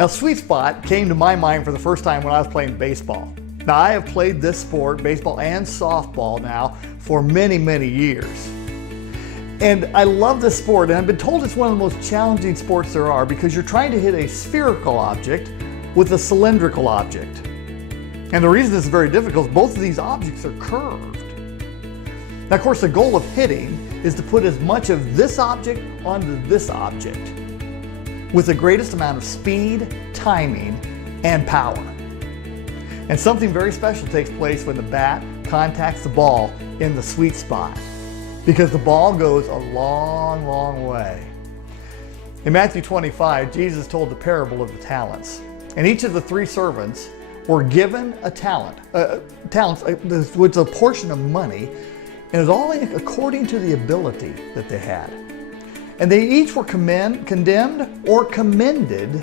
Now, sweet spot came to my mind for the first time when I was playing baseball. Now, I have played this sport, baseball and softball now, for many, many years. And I love this sport, and I've been told it's one of the most challenging sports there are because you're trying to hit a spherical object with a cylindrical object. And the reason it's very difficult is both of these objects are curved. Now, of course, the goal of hitting is to put as much of this object onto this object with the greatest amount of speed, timing, and power. And something very special takes place when the bat contacts the ball in the sweet spot, because the ball goes a long, long way. In Matthew 25, Jesus told the parable of the talents. And each of the three servants were given a talent. Talents was a portion of money, and it was all according to the ability that they had. And they each were condemned or commended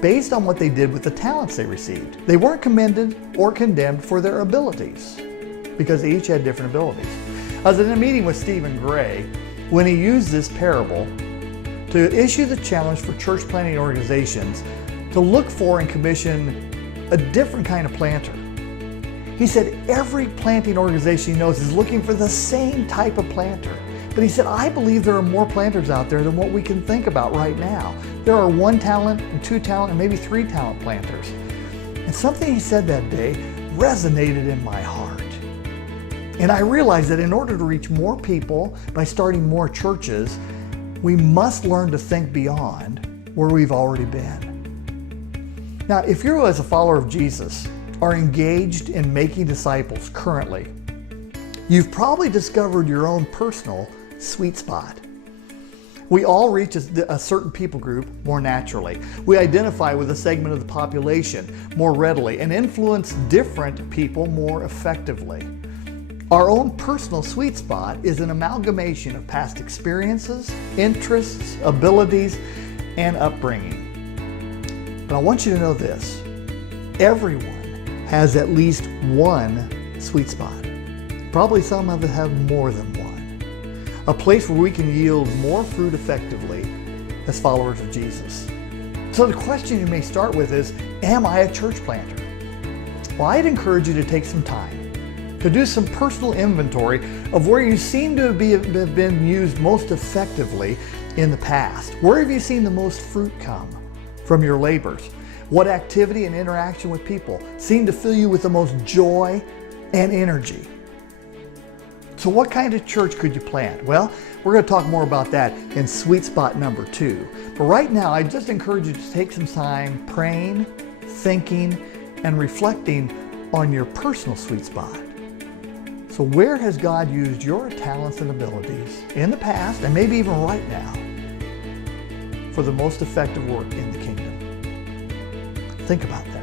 based on what they did with the talents they received. They weren't commended or condemned for their abilities, because they each had different abilities. I was in a meeting with Stephen Gray when he used this parable to issue the challenge for church planting organizations to look for and commission a different kind of planter. He said every planting organization he knows is looking for the same type of planter. But he said, I believe there are more planters out there than what we can think about right now. There are 1 talent and 2 talent and maybe 3 talent planters. And something he said that day resonated in my heart. And I realized that in order to reach more people by starting more churches, we must learn to think beyond where we've already been. Now, if you as a follower of Jesus are engaged in making disciples currently, you've probably discovered your own personal sweet spot. We all reach a certain people group more naturally. We identify with a segment of the population more readily and influence different people more effectively. Our own personal sweet spot is an amalgamation of past experiences, interests, abilities, and upbringing. But I want you to know this: everyone has at least one sweet spot. Probably some of us have more than one. A place where we can yield more fruit effectively as followers of Jesus. So the question you may start with is, am I a church planter? Well, I'd encourage you to take some time to do some personal inventory of where you seem to have been used most effectively in the past. Where have you seen the most fruit come from your labors? What activity and interaction with people seem to fill you with the most joy and energy? So what kind of church could you plant? Well, we're going to talk more about that in sweet spot number 2. But right now, I just encourage you to take some time praying, thinking, and reflecting on your personal sweet spot. So where has God used your talents and abilities in the past, and maybe even right now, for the most effective work in the kingdom? Think about that.